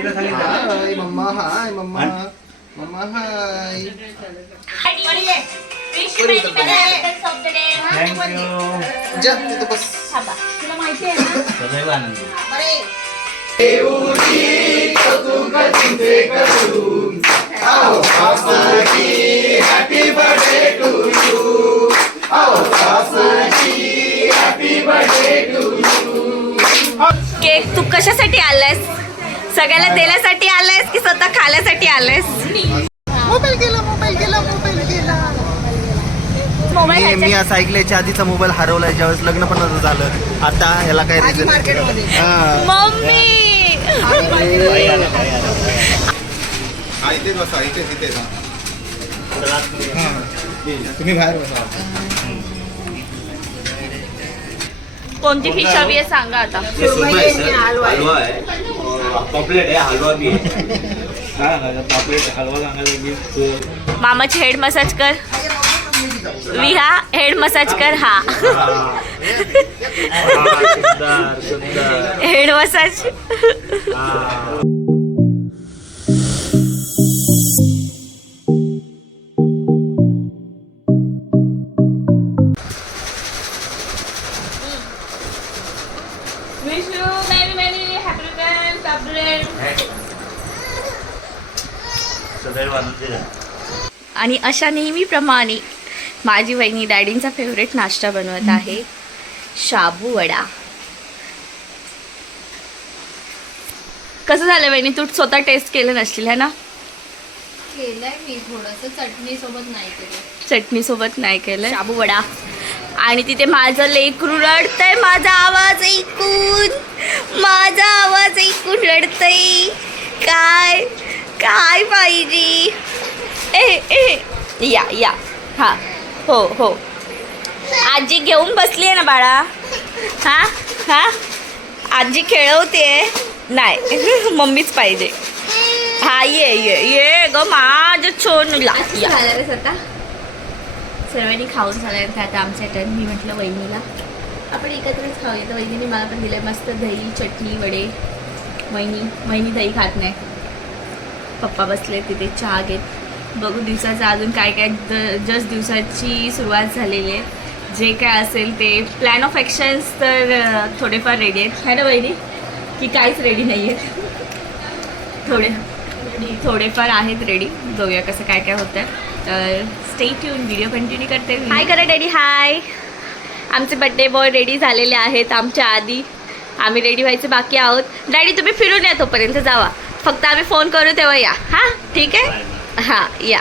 हाय mamma, hi mamma, mamma hi. जा तिथं बस. तुला माहिती आहे ना सदैव आनंदी. Happy birthday to you. Happy birthday to you. Cake तू कशासाठी आलायस? सगळ्याला देण्यासाठी आलायस की स्वतः खाण्यासाठी आलायस? मोबाईल गेला, मोबाईल गेला, मोबाईल गेला. मोबाईल मी असं ऐकल्याच्या आधीचा मोबाईल हरवलाय ज्यावेळेस लग्न पण नव्हतं झालं. आता ह्याला काय रिझन? मम्मी इथेच बसा, इथेच इथेच. तुम्ही बाहेर बसा. कोणती फिश हवी आहे सांगा आता. ये सुबह है सर, हलवा है और पॉपलेट है, हलवा भी है. पॉपलेट हलवा सांगा. मामाची हेड मसाज कर. विहा हेड मसाज कर. हा सुंदर सुंदर. Head massage. सदैव आनंदी. आणि अशा नेहमीप्रमाणे माझी वहिनी डॅडींचा फेवरेट नाश्ता बनवत आहे, शाबू वडा. कसं झालं वहिनी? तू स्वतः टेस्ट केलं नसतील है ना? केलंय मी थोडंसं, चटणी सोबत नाही केलं. चटणी सोबत नाही केलं. शाबू वडा. आणि तिथे माझं लेकरू रडतंय माझा आवाज ऐकून. माझा आवाज ऐकून रडतंय. काय काय पाहिजे? या या. हा हो हो. आजी घेऊन बसली आहे ना बाळा. हा हा आजी खेळवते. नाही मम्मीच पाहिजे. हा ये ये ये ग माझं छोनूला. आता सर्वांनी खाऊन झाल्यानंतर आता आमच्या टर्न. मी म्हटलं वहिनीला आपण एकत्रच खाऊया. तर वहिनीने मला पण दिलं मस्त दही चटणी वडे. वहिनी दही खात नाही. पप्पा बसले तिथे चहा घेत. बघू दिवसाचं अजून काय काय. जस्ट दिवसाची सुरुवात झालेली आहे. जे काय असेल ते प्लॅन ऑफ ॲक्शन्स तर थोडेफार रेडी आहेत है ना वहिनी? की काहीच रेडी नाही आहेत? थोडेफार आहेत रेडी. बघूया कसं काय काय होतं. तर स्टे ट्यून. व्हिडिओ कंटिन्यू करते. हाय करा डॅडी. हाय. आमचे बड्डे बॉय रेडी झालेले आहेत आमच्या आधी. आम्ही रेडी व्हायचे बाकी आहोत. डॅडी तुम्ही फिरून या तोपर्यंत जावा. फक्त आम्ही फोन करू तेव्हा या. हां ठीक आहे. हां या.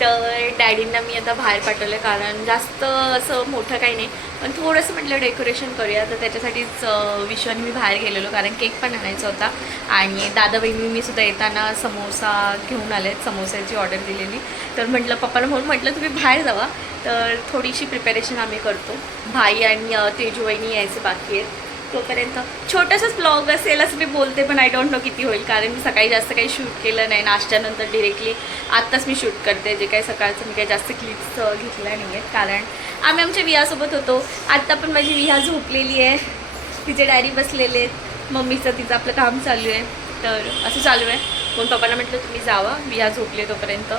तर डॅडींना मी आता बाहेर पाठवलं कारण जास्त असं मोठं काही नाही पण थोडंसं म्हटलं डेकोरेशन करूया. तर त्याच्यासाठीच विश्वाने मी बाहेर गेलेलो कारण केक पण आणायचा होता. आणि दादा बहिणी मी सुद्धा येताना समोसा घेऊन आले. समोसाची ऑर्डर दिलेली. तर म्हटलं पप्पाला म्हणून म्हटलं तुम्ही बाहेर जावा. तर थोडीशी प्रिपरेशन आम्ही करतो. भाई आणि तेजू वहिनी यायचे बाकी आहेत. तोपर्यंत छोटंसंच ब्लॉग असेल असं मी बोलते पण आय डोंट नो किती होईल कारण मी सकाळी जास्त काही शूट केलं नाही. नाश्त्यानंतर डिरेक्टली आत्ताच मी शूट करते. जे काही सकाळचं मी काही जास्त क्लिप्स घेतल्या नाही आहेत कारण आम्ही आमच्या विहासोबत होतो. आत्ता पण माझी विहा झोपलेली आहे. तिचे डॅडी बसलेले आहेत. मम्मीचं तिचं आपलं काम चालू आहे. तर असं चालू आहे. म्हणून पप्पांना म्हटलं तुम्ही जावा. विहा झोपली तोपर्यंत.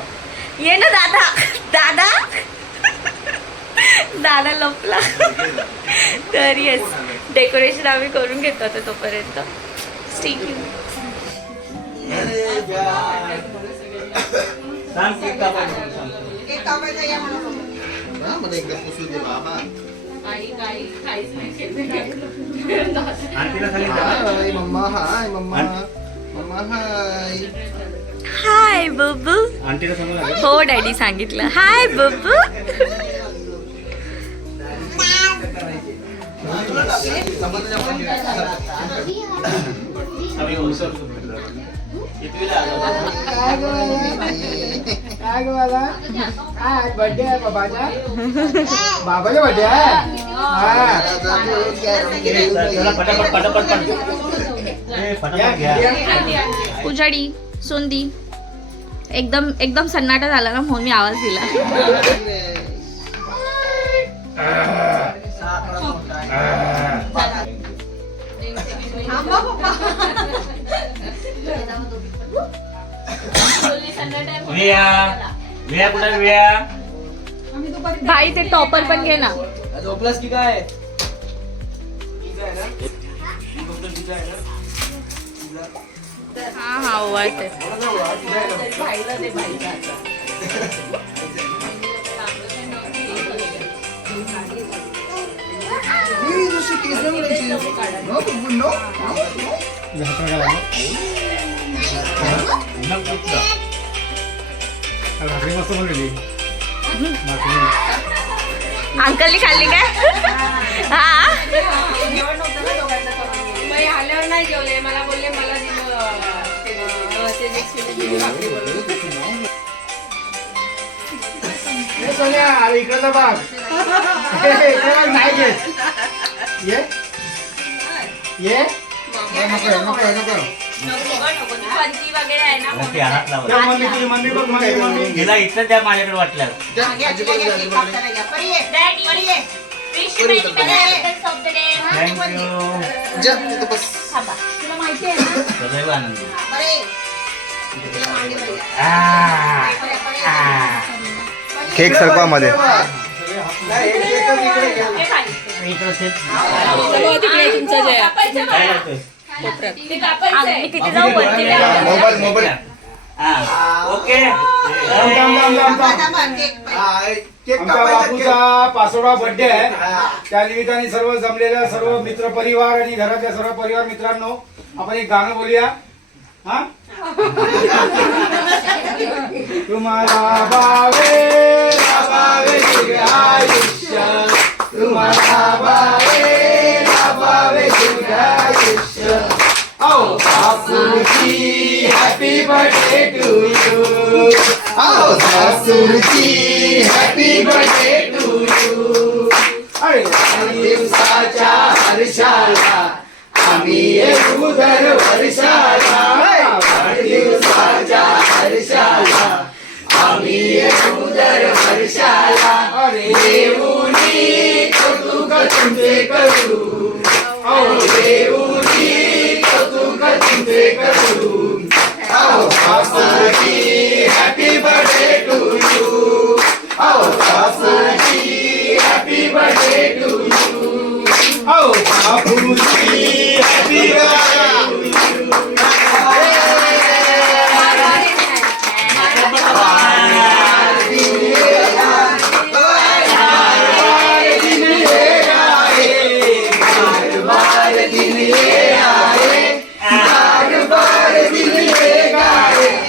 ये ना दादा. दादा दादा लपला. तर येस डेकोरेशन आम्ही करून घेतो आता तोपर्यंत. Stay tune. Hi mamma, hi mamma, mamma hi. Hi Babbu. हो डॅडी सांगितलं. हाय बब्बू. बर्थडे आहे बाबाचा. बाबाचा बर्थडे आहे. उजाडी सोंदी एकदम एकदम सन्नाटा झाला ना म्हणून मी आवाज दिला. वेळा कुठे वेळा भाई ते टॉपर पण घे ना. झोपलास की काय? हा ओवाळते. अंकलनी खाल्ली काय? हा आल्यावर नाही जेवले मला बोलले मला इकडचा भाग नाही घेत. ये ये नको पंथी वगैरे आहे ना. ते हात लावा. त्या मम्मी बघ मम्मी तिला इथं त्या माझ्याकडे वाटल्या. Wish you many benefits of the day. Thank you. तुला माहिती आहे ना? सदैव आनंदी. केक सरकवा मध्ये. इकडं ते तिकडे तुमचा जया काय करतोय? आम्ही तिथे जाऊ वरती. मोबाईल हा ओके. आमच्या बापूचा 5वा बर्थडे आहे. त्या निमित्ताने सर्व जमलेल्या सर्व मित्र परिवार आणि घरातल्या सर्व परिवार मित्रांनो आपण एक गाणं बोलूया. हा तुम्हाला बावे आयुष्य, तुम्हाला बावे आयुष्य. Oh, Sasuji, happy birthday to you. Oh, Sasuji, happy birthday to you. अरे दिवसाच्या हर्षाला आम्ही येऊ दर वर्षाला. दिवसाच्या हर्षाला आम्ही येऊ दर वर्षाला. अरे देऊनी कौतुक तुमचे करू. ओ देऊनी तुमचे करू. Oh, Sasuji, happy birthday to you. Oh, Sasuji, happy birthday to you. Oh, Bapuji, happy birthday to you.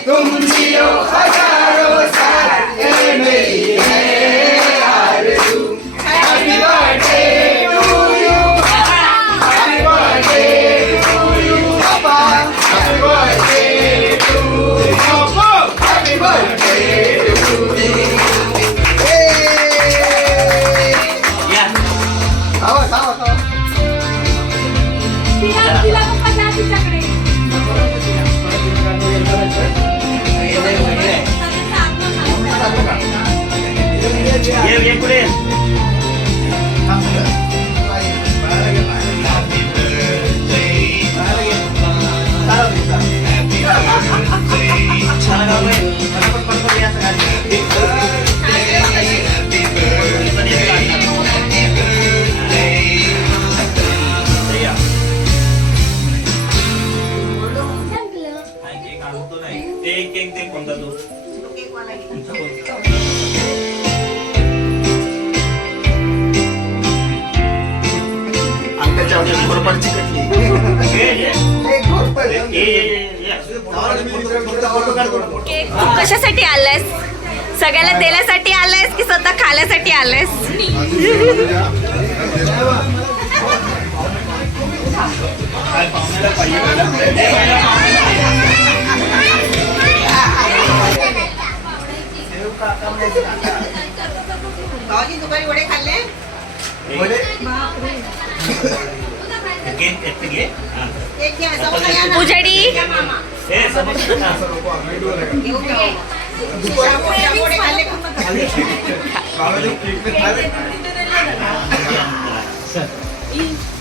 तुम जियो हजारों साल मेरी है आरज़ू. Happy birthday to you. Happy birthday to you, Papa. Happy birthday to you, Papa. Happy birthday to you. या. तिला पण पन्नास तिच्याकडे. ये पुढे. ते कोणता तो अंकलच्या घोरपडची कटली. केक तू कशासाठी आलायस? सगळ्याला देण्यासाठी आलायस की स्वतः खाण्यासाठी आलायस? दुपारी वडे खाल्ले उजडी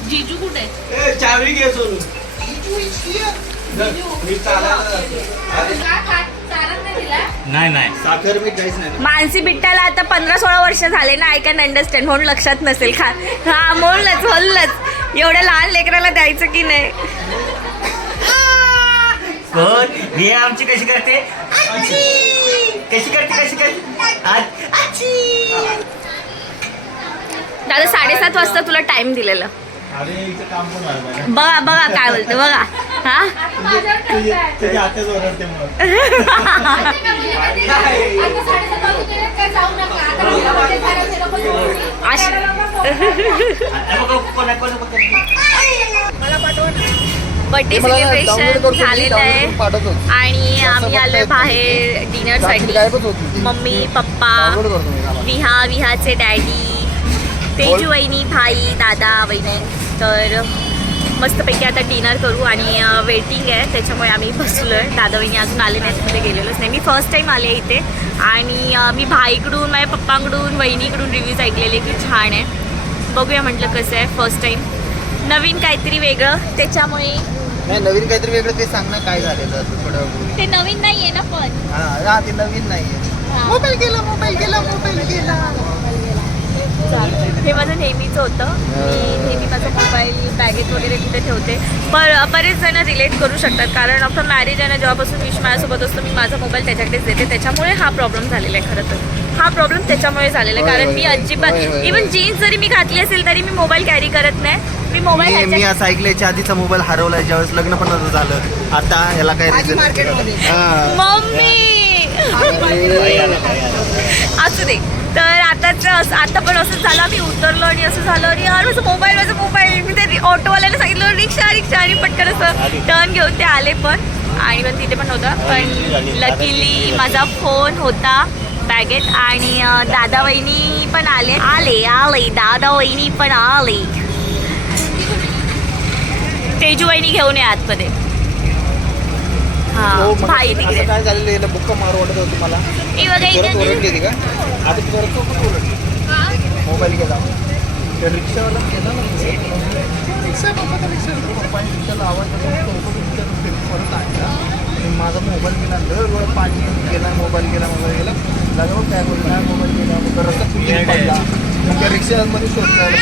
जीजू कुठे? चावी घे सोनू. चालत नाही तिला. नाही साखर मीठ काहीच नाही. मानसी बिट्टाला आता 15-16 वर्ष झाले ना. I can understand. म्हणून लक्षात नसेल खा. हा म्हणूनच एवढ्या लहान लेकराला द्यायचं की नाही. हे आमची कशी करते कशी करते दादा 7:30 वाजता तुला टाइम दिलेलं. बघा बघा काय बोलते बघा. हा बर्थडे सेलिब्रेशन झालेलं आहे आणि आम्ही आलोय बाहेर डिनरसाठी. मम्मी पप्पा विहाचे डॅडी तेजू वहिनी भाई दादा वहिनी. तर मस्तपैकी आता डिनर करू आणि वेटिंग आहे त्याच्यामुळे आम्ही बसलो आहे. दादा वहिनी अजून आले नाहीत. मध्ये गेलेलोच नाही. मी फर्स्ट टाईम आले इथे आणि मी भाईकडून माझ्या पप्पांकडून वहिनीकडून रिव्ह्यूज ऐकलेले की छान आहे. बघूया म्हटलं कसं आहे. फर्स्ट टाईम नवीन काहीतरी वेगळं त्याच्यामुळे. नाही नवीन काहीतरी वेगळं ते सांग ना काय झालेलं थोडं. ते नवीन नाही आहे ना पण. हा ते नवीन नाहीये. मोबाईल गेला. हे माझं नेहमीचं होतं. मी नेहमी माझा मोबाईल बॅगेत वगैरे कुठे ठेवते. बरेच जण रिलेट करू शकतात कारण आफ्टर मॅरेज आहे ना जेव्हापासून विश माझ्यासोबत असतो मी माझा मोबाईल त्याच्याकडेच देते. त्याच्यामुळे हा प्रॉब्लेम झालेला आहे. खरं तर हा प्रॉब्लेम त्याच्यामुळे झालेला आहे कारण मी अजिबात इव्हन जीन्स जरी मी घातली असेल तरी मी मोबाईल कॅरी करत नाही. मी मोबाईल मी असं ऐकल्याच्या आधीचा मोबाईल हरवलाय ज्यावेळेस लग्न पण नव्हतं झालं. आता याला काय reason? मम्मी असू दे. तर आता पण असं झालं. मी उतरलो आणि असं झालं आणि यार माझा मोबाईल मी ते ऑटोवाल्याला सांगितलं रिक्षा आणि पटकन असं टर्न घेऊन ते आले पण. आणि पण तिथे पण होतं पण लकीली माझा फोन होता बॅगेत आणि दादा वहिनी पण आले दादा वहिनी पण आले. तेजू वहिनी घेऊन ये आतमध्ये. हा भाई तिकडे काय झालेलं बुक्का मारू वाटत होतं तुम्हाला. मी बघा गेली का आता मोबाईल गेला रिक्षावाला गेला रिक्षाला आवाज परत आणला. माझा मोबाईल गेला पाणी गेला मोबाईल गेला लागलं काय बोलला मोबाईल गेला रस्ता पडला. मग त्या रिक्षामध्ये शोधतायत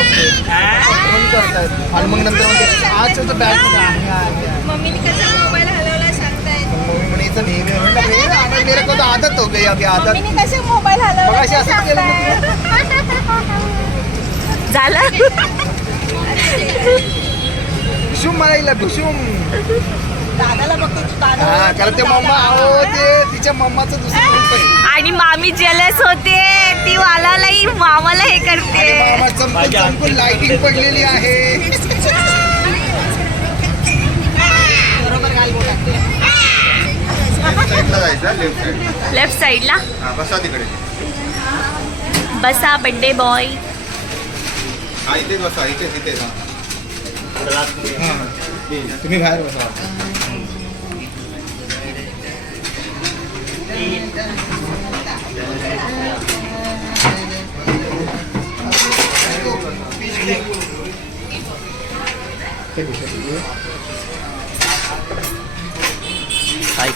करतायत आणि मग नंतर आज बॅग मम्मीने कसा मोबाईल हलवला सांगताय. मम्मी म्हणे इथं नेहमी मेरे को तो आदत हो गई अभी आदत. मम्मीने कसा मोबाईल हलवला मगाशी असं केलं झालं. घुसूम मारायला घुसूम दादाला बघते हा कारण ते मम्मा अहो ते तिच्या मम्माचं दुसरं रूप आहे. आणि मामी जेलस होते. ती वालालाही मामाला हे करते. मामा चमकून लाइटिंग पडलेली आहे. बरोबर घाल बोलत. लेफ्ट साईडला बसा तिकडे बसा बड्डे बॉय. इथेच बसा इथे तुम्ही बाहेर बसा.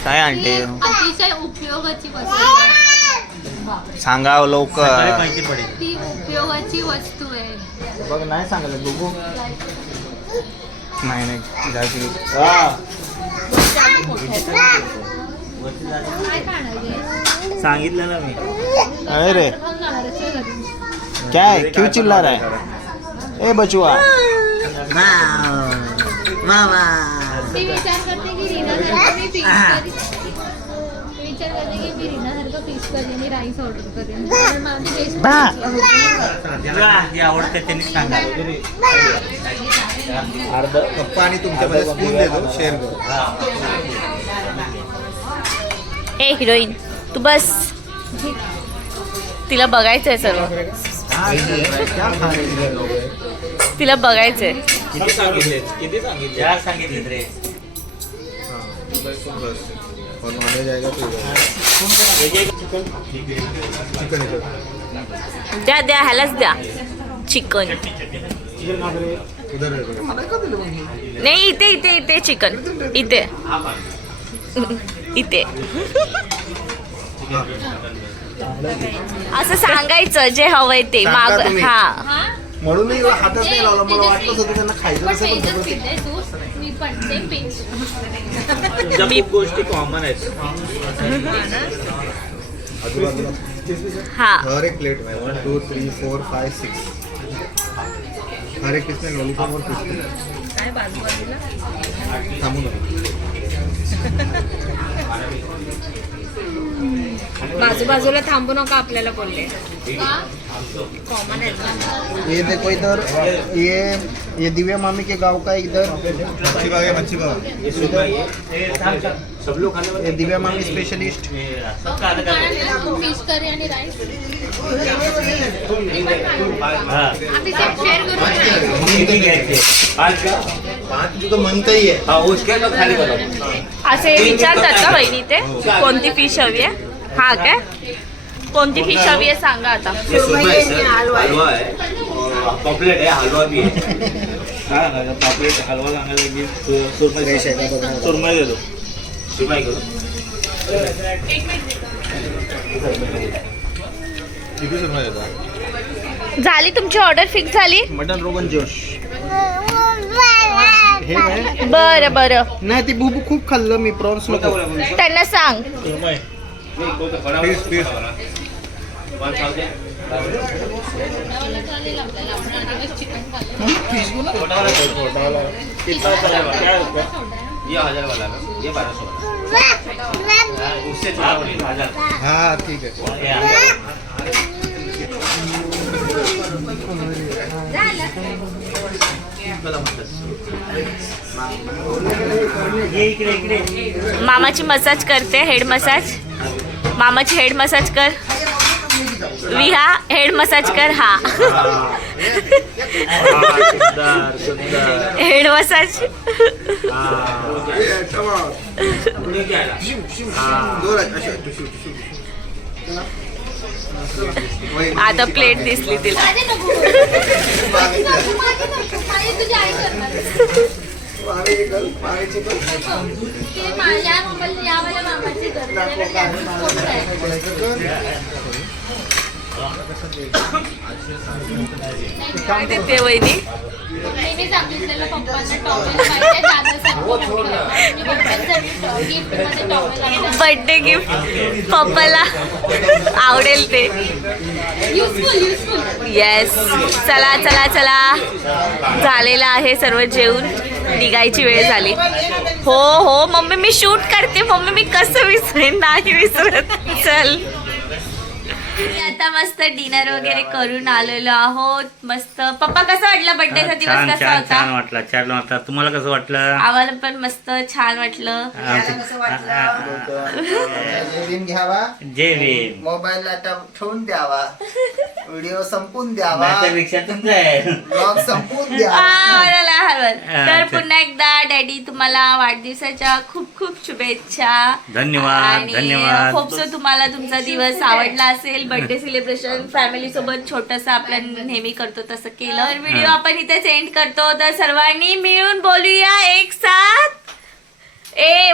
काय आणते अतिशय उपयोगाची वस्तू आहे. सांगा लवकर. माहिती पडेल. ती उपयोगाची वस्तू आहे. बघ नाही सांगलं बघू. नाही काय खाणार सांगितलं ना मी. अरे क्या है क्यों चिल्ला रहा है ए बचुआ. मी विचार करते की रीनासारखं फिश करी आणि राईस ऑर्डर करेन कारण मला ती टेस्ट आवडतं त्यांनी सांगा. अर्ध पप्पा आणि तुमच्यामध्ये स्पून देतो शेअर करू. ए हिरोईन तू बस. तिला बघायचंय सर्व. तिला बघायचंय. किती सांगितले 4 सांगितले रे. नॉनव्हेज आहे का द्या ह्यालाच द्या चिकन. नाही इथे चिकन इथे असं सांगायचं जे हवंय ते सांगा माग. तुम्ही. हा म्हणून मी हातच नाही लावला, मला वाटलंच होतं त्यांना खायचं पण नसेल पण पेजच सगळं पिते तू, मी पण ते पेज. तुमच्या खूप गोष्टी कॉमन आहेत. आजूबाजूला हा हर एक प्लेट में 1 2 3 4 5 6 हर एक इसमें लॉलीपॉप और कुछ काय बाजूबाजूला थांबून बाजूबाजूला थांबू नका आपल्याला बोलले. कॉमन आहे ना. ये देखो इधर, ये दिव्या मामी के गांव का इधर मच्छी बाग है, मच्छी बाग ये सुरमई है. सब लोग खाने वाले ये दिव्या मामी स्पेशलिस्ट सबका आधा कर. फिश करी आणि राईस हाँ. आम्ही शेअर करू. ये भी कहते हैं. आज का 5 तो मनता ही है. हाँ उसके तो खाली करो. असे विचारतात का बहिणी ते कोणती फिश हवी आहे? हा काय कोणती फिश हवी आहे सांगा आता. ये सुरमई है सर, हलवा है और पॉपलेट है, हलवा भी है. काय सांगायचं? पॉपलेट हलवा सांगायचं की सुरमई सुरमई दे दो. सुरमई करो. किती सुरमई देता? झाली तुमची ऑर्डर फिक्स झाली? मटन रोगन जोश हे काय? बरं बरं नाही ती बुबू खूप खाल्लं मी, प्रॉन्स नको. त्यांना सांग. सुरमई. नहीं कोई तो खड़ा पीस, पीस. 1000. चालेल आपल्याला, आपण आधी चिकन खाल्लं. छोटा वाला छोटा वाला कितना चलेगा? क्या है उसका? ये 1000 वाला है, ये 1200 वाला है. उससे छोटा वाला 1000. हा ठीक आहे. ये 1000. ये इकडे इकडे. मामाची मसाज करते, हेड मसाज. मामाची हेड मसाज कर. विहा हेड मसाज कर. हा सुंदर सुंदर. Head massage. आता प्लेट दिसली तिला. माझे नको. माझे नको. माझे तुझी आई करणार. ते माझ्या मोबाईल यावाल्या मामाची काय देते वहिनी? मी सांगितलेलं पप्पांना टॉवेल पाहिजे, दादासाठी पप्पांसाठी गिफ्टमध्ये टॉवेल आणलं. बर्थडे गिफ्ट पप्पाला आवडेल ते. Useful yes. चला चला चला झालेलं आहे सर्व, जेवून निघायची वेळ झाली. हो हो मम्मी मी शूट करते. मम्मी मी कसं विसरेन? नाही विसरत. चल आता मस्त डिनर वगैरे करून आलेलो आहोत. मस्त. पप्पा कसं वाटलं बर्थडेचा दिवस? छान कसा छान होता? छान वाटला. छान वाटला. तुम्हाला कसं वाटलं? आम्हाला पण मस्त छान वाटलं. दिन घ्यावा, जय भीम. मोबाईल आता ठेवून द्यावा, व्हिडिओ संपून द्यावा, माझ्यापेक्षा तुमचं आहे. ब्लॉग संपून द्यावा. मला हरवत. तर अच्छा. पुन्हा एकदा डॅडी तुम्हाला वाढदिवसाच्या खूप खूप शुभेच्छा. धन्यवाद आणि धन्यवाद. होप सो तुम्हाला तुमचा दिवस आवडला असेल. बर्थडे सेलिब्रेशन फॅमिली सोबत छोटस आपण नेहमी करतो तसं केलं. व्हिडिओ आपण इथेच एंड करतो. तर सर्वांनी मिळून बोलूया एक साथ. 1